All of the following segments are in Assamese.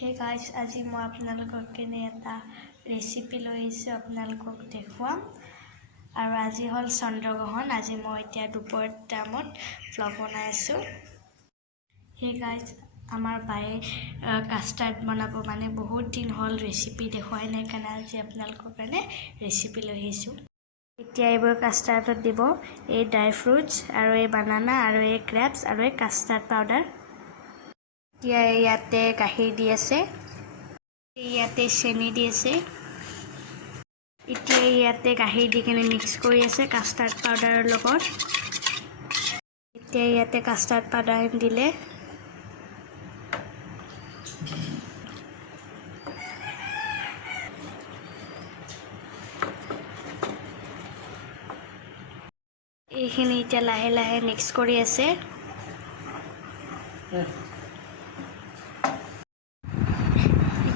Hey guys, আজি মই আপোনালোকৰ কেনে এটা ৰেচিপি লৈ আহিছোঁ আপোনালোকক দেখুৱাম আৰু আজি হ'ল চন্দ্ৰগ্ৰহণ আজি মই এতিয়া দুপৰীয়া টাইমত ভ্লগ বনাই আছোঁ Hey guys, আমাৰ বায়ে কাষ্টাৰ্ড বনাব মানে বহুত দিন হ'ল ৰেচিপি দেখুৱাই নাই কাৰণে আজি আপোনালোকৰ কাৰণে ৰেচিপি লৈ আহিছোঁ এতিয়া এইবোৰ কাষ্টাৰ্ডত দিব এই ড্ৰাই ফ্ৰুটছ আৰু এই বানানা আৰু এই গ্ৰেপছ আৰু এই কাষ্টাৰ্ড পাউডাৰ এতিয়া ইয়াতে গাখীৰ দি আছে ইয়াতে চেনি দি আছে এতিয়া ইয়াতে গাখীৰ দি কিনে মিক্স কৰি আছে কাষ্টাৰ্ড পাউডাৰৰ লগত এতিয়া ইয়াতে কাষ্টাৰ্ড পাউডাৰ দিলে এইখিনি এতিয়া লাহে লাহে মিক্স কৰি আছে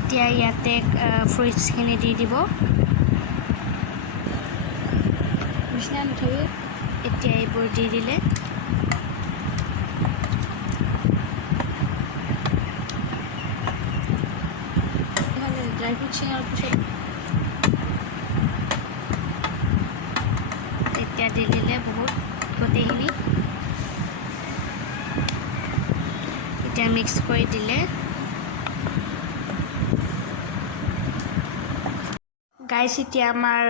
এতিয়া ইয়াতে ফ্ৰুটছখিনি দি দিব এতিয়া এইবোৰ দি দিলে ড্ৰাই ফ্ৰুটছখিনি এতিয়া দি দিলে বহুত গোটেইখিনি এতিয়া মিক্স কৰি দিলে গাইছ এতিয়া আমাৰ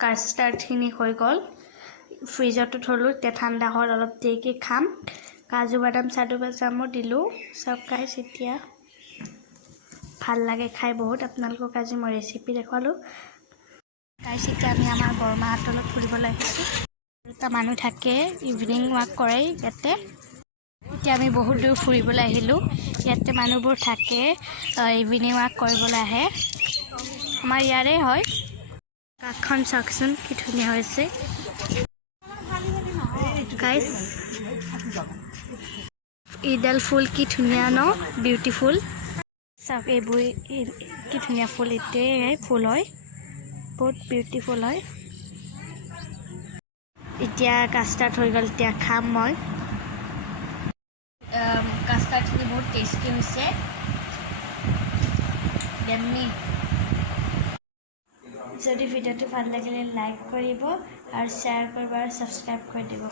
কাষ্টাৰ্ডখিনি হৈ গ'ল ফ্ৰিজতো থলোঁ এতিয়া ঠাণ্ডা হ'ল অলপ দেৰিকৈ খাম কাজু বাদাম দিলোঁ চব গাইছ এতিয়া ভাল লাগে খাই বহুত আপোনালোকক আজি মই ৰেচিপি দেখুৱালোঁ গাইছ এতিয়া আমি আমাৰ বৰমাহঁতৰ লগত ফুৰিবলৈ আহিছোঁ দুটা মানুহ থাকে ইভিনিং ৱাক কৰে ইয়াতে এতিয়া আমি বহুত দূৰ ফুৰিবলৈ আহিলোঁ ইয়াতে মানুহবোৰ থাকে ইভিনিং ৱাক কৰিবলৈ আহে আমাৰ ইয়াৰে হয় কাঠখন চাওকচোন কি ধুনীয়া হৈছে গাইছ এইডাল ফুল কি ধুনীয়া ন বিউটিফুল চাওক এইবোৰ কি ধুনীয়া ফুল এতিয়াই ফুল হয় বহুত বিউটিফুল হয় এতিয়া কাষ্টাৰ্ড হৈ গ'ল এতিয়া খাম মই কাষ্টাৰ্ডখিনি বহুত টেষ্টি হৈছে ডেমনি যদি ভিডিঅ'টো ভাল লাগিলে লাইক কৰিব আৰু শ্বেয়াৰ কৰিব আৰু ছাবস্ক্ৰাইব কৰি দিব